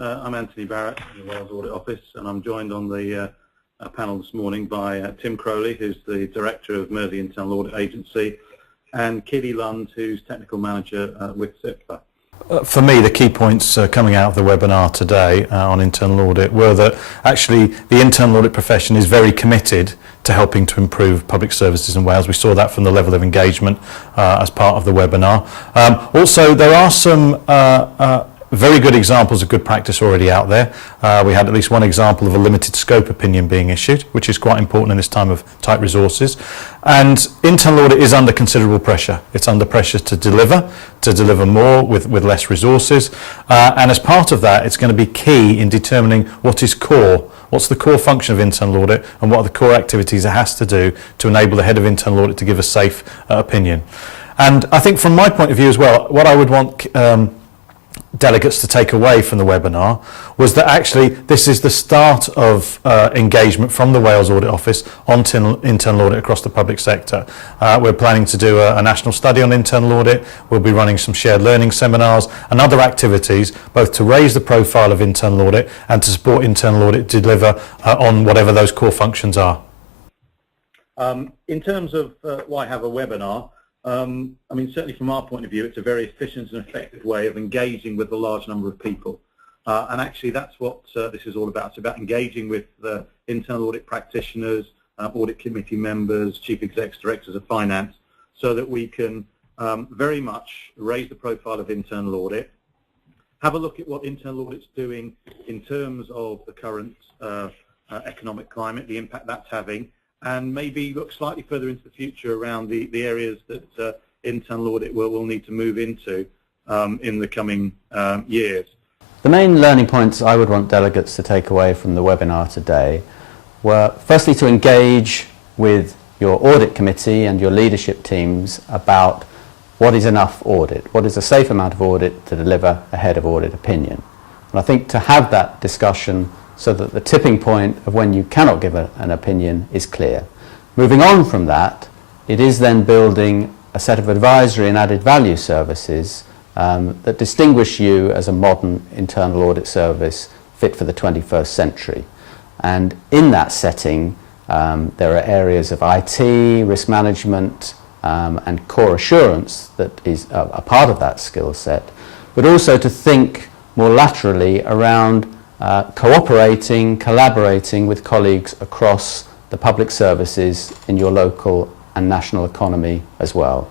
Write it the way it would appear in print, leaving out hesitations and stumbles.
I'm Anthony Barrett in the Wales Audit Office, and I'm joined on the panel this morning by Tim Crowley, who's the Director of Mersey Internal Audit Agency, and Keely Lund, who's Technical Manager with Swyddfa. For me, the key points coming out of the webinar today on internal audit were that actually the internal audit profession is very committed to helping to improve public services in Wales. We saw that from the level of engagement as part of the webinar. Also, there are some very good examples of good practice already out there. We had at least one example of a limited scope opinion being issued, which is quite important in this time of tight resources. And internal audit is under considerable pressure. It's under pressure to deliver more with less resources. And as part of that, it's going to be key in determining what is core. What's the core function of internal audit, and what are the core activities it has to do to enable the head of internal audit to give a safe opinion. And I think from my point of view as well, what I would want delegates to take away from the webinar was that actually this is the start of engagement from the Wales Audit Office on internal audit across the public sector. We're planning to do a national study on internal audit. We'll be running some shared learning seminars and other activities, both to raise the profile of internal audit and to support internal audit to deliver on whatever those core functions are. In terms of why have a webinar, I mean, certainly from our point of view, it's a very efficient and effective way of engaging with a large number of people. And actually, that's what this is all about. It's about engaging with internal audit practitioners, audit committee members, chief execs, directors of finance, so that we can very much raise the profile of internal audit, have a look at what internal audit's doing in terms of the current economic climate, the impact that's having, and maybe look slightly further into the future around the areas that internal audit will need to move into in the coming years. The main learning points I would want delegates to take away from the webinar today were firstly to engage with your audit committee and your leadership teams about what is enough audit, what is a safe amount of audit to deliver a head of audit opinion. And I think to have that discussion so that the tipping point of when you cannot give an opinion is clear. Moving on from that, it is then building a set of advisory and added value services that distinguish you as a modern internal audit service fit for the 21st century. And in that setting, there are areas of IT, risk management, and core assurance that is a part of that skill set, but also to think more laterally around cooperating, collaborating with colleagues across the public services in your local and national economy as well.